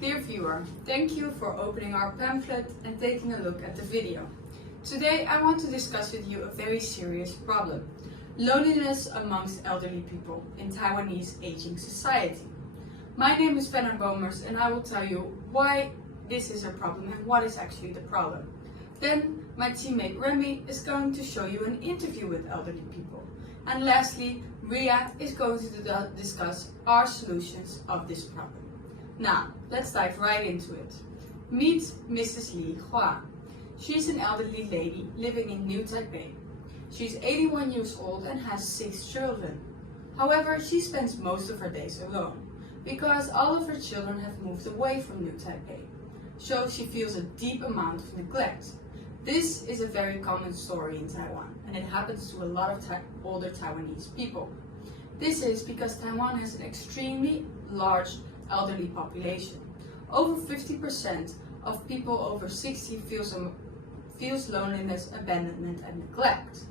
Dear viewer, thank you for opening our pamphlet and taking a look at the video. Today I want to discuss with you a very serious problem: loneliness amongst elderly people in Taiwanese aging society. My name is Fennah and I will tell you why this is a problem and what is actually the problem. Then my teammate Remi is going to show you an interview with elderly people. And lastly, Rhea is going to discuss our solutions of this problem. Now, let's dive right into it. Meet Mrs. Li Hua. She's an elderly lady living in New Taipei. She's 81 years old and has 6 children. However, she spends most of her days alone because all of her children have moved away from New Taipei. So she feels a deep amount of neglect. This is a very common story in Taiwan, and it happens to a lot of older Taiwanese people. This is because Taiwan has an extremely large elderly population. Over 50% of people over 60 feels loneliness, abandonment, and neglect.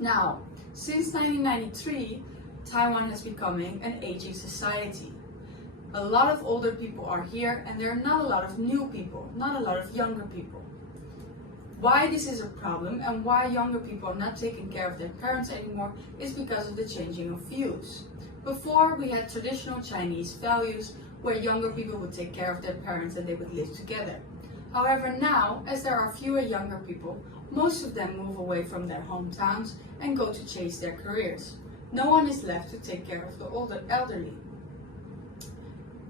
Now, since 1993, Taiwan has becoming an aging society. A lot of older people are here, and there are not a lot of new people, not a lot of younger people. Why this is a problem and why younger people are not taking care of their parents anymore is because of the changing of views. Before, we had traditional Chinese values where younger people would take care of their parents and they would live together. However, now, as there are fewer younger people, most of them move away from their hometowns and go to chase their careers. No one is left to take care of the older elderly.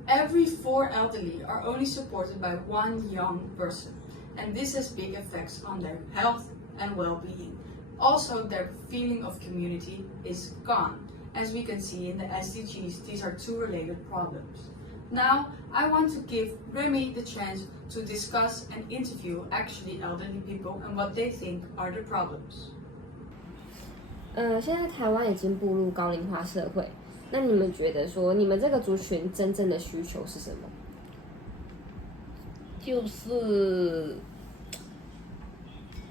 Every 4 elderly are only supported by 1 young person, and this has big effects on their health and well-being. Also, their feeling of community is gone. As we can see in the SDGs, these are 2 related problems. Now, I want to give Remi the chance to discuss and interview actually elderly people and what they think are the problems. 现在台湾已经步入高龄化社会，那你们觉得说你们这个族群真正的需求是什么？就是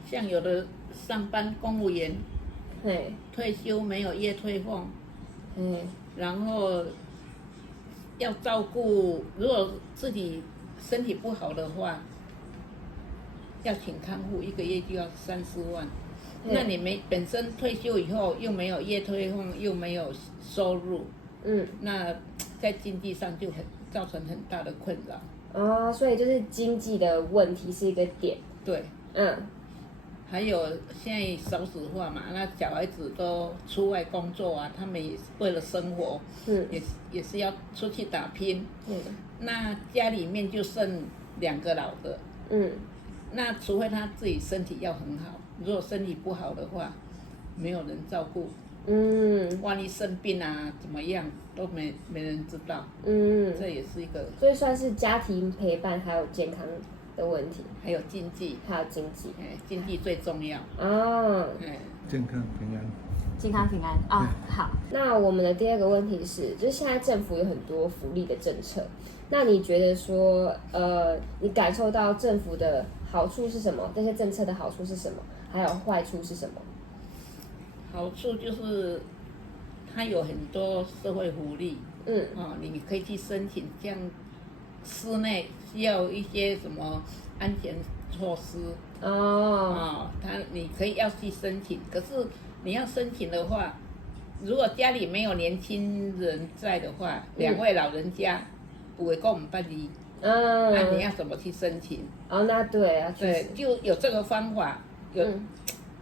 像有的上班公务员，退休没有月退俸，然后要照顾，如果自己身体不好的话，要请看护，1个月就要30万。那你本身退休以后又没有月退俸，又没有收入，那在经济上就造成很大的困扰。哦，所以就是经济的问题是一个点。对，还有现在少子化嘛，那小孩子都出外工作啊，他们也为了生活，也是要出去打拼。那家里面就剩2个老的，那除非他自己身体要很好，如果身体不好的话，没有人照顾。万一生病啊怎么样都没人知道。这也是一个，所以算是家庭陪伴还有健康的问题，还有经济，经济最重要。健康平安。健康平安啊，好。那我们的第2个问题是，就是现在政府有很多福利的政策，那你觉得说，你感受到政府的好处是什么？这些政策的好处是什么？还有坏处是什么？好处就是它有很多社会福利，你可以去申请，像室内需要一些什么安全措施，你可以要去申请。可是你要申请的话，如果家里没有年轻人在的话，2位老人家不会跟我们办理，那你要怎么去申请？那对啊，对，就有这个方法，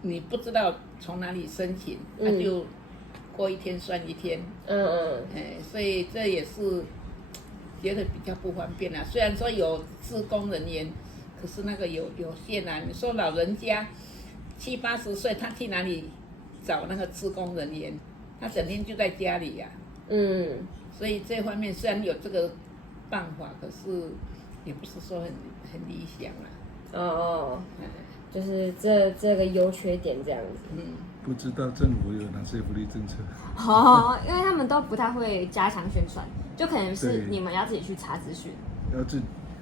你不知道从哪里申请，那就过1天算1天。所以这也是觉得比较不方便啦。虽然说有志工人员，可是那个有限啊。你说老人家70、80岁，他去哪里找那个志工人员？他整天就在家里呀。所以这方面虽然有这个办法，可是也不是说很理想啦。就是这个优缺点这样子。不知道政府有哪些福利政策？因为他们都不太会加强宣传，就可能是你们要自己去查资讯。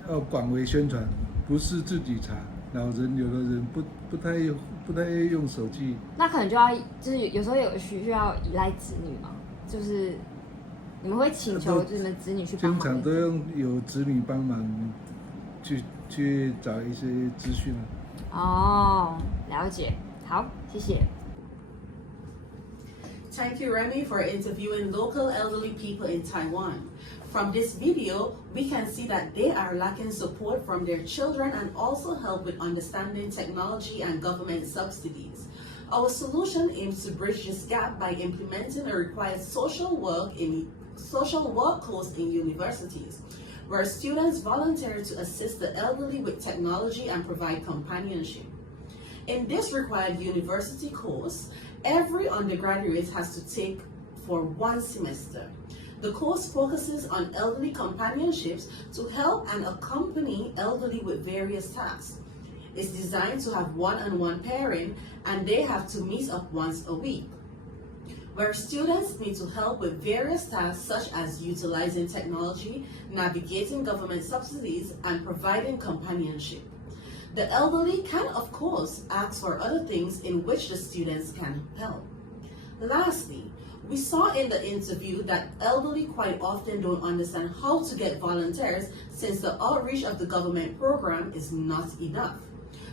要广为宣传，不是自己查。老人有的人不太用手机，那可能就是有时候有需要依赖子女嘛，就是你们会请求你们子女去帮忙？经常都用有子女帮忙去找一些资讯啊。哦，了解。好，谢谢。Thank you, Remi, for interviewing local elderly people in Taiwan. From this video, we can see that they are lacking support from their children and also help with understanding technology and government subsidies. Our solution aims to bridge this gap by implementing a required social work course in universities, where students volunteer to assist the elderly with technology and provide companionship. In this required university course, every undergraduate has to take for 1 semester. The course focuses on elderly companionships to help and accompany elderly with various tasks. It's designed to have one-on-one pairing, and they have to meet up once a week, where students need to help with various tasks such as utilizing technology, navigating government subsidies, and providing companionship. The elderly can, of course, ask for other things in which the students can help. Lastly, we saw in the interview that elderly quite often don't understand how to get volunteers since the outreach of the government program is not enough.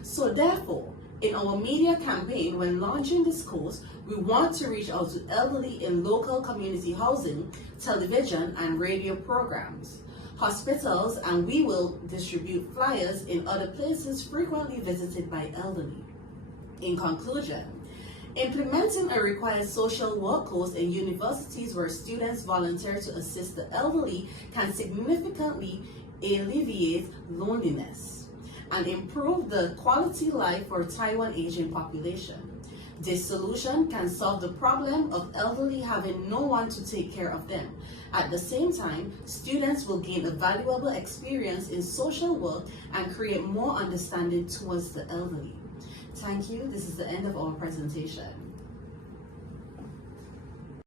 So therefore, in our media campaign when launching this course, we want to reach out to elderly in local community housing, television and radio programs, hospitals, and we will distribute flyers in other places frequently visited by elderly. In conclusion, implementing a required social work course in universities where students volunteer to assist the elderly can significantly alleviate loneliness and improve the quality of life for Taiwan aging population. This solution can solve the problem of elderly having no one to take care of them. At the same time, students will gain a valuable experience in social work and create more understanding towards the elderly. Thank you. This is the end of our presentation.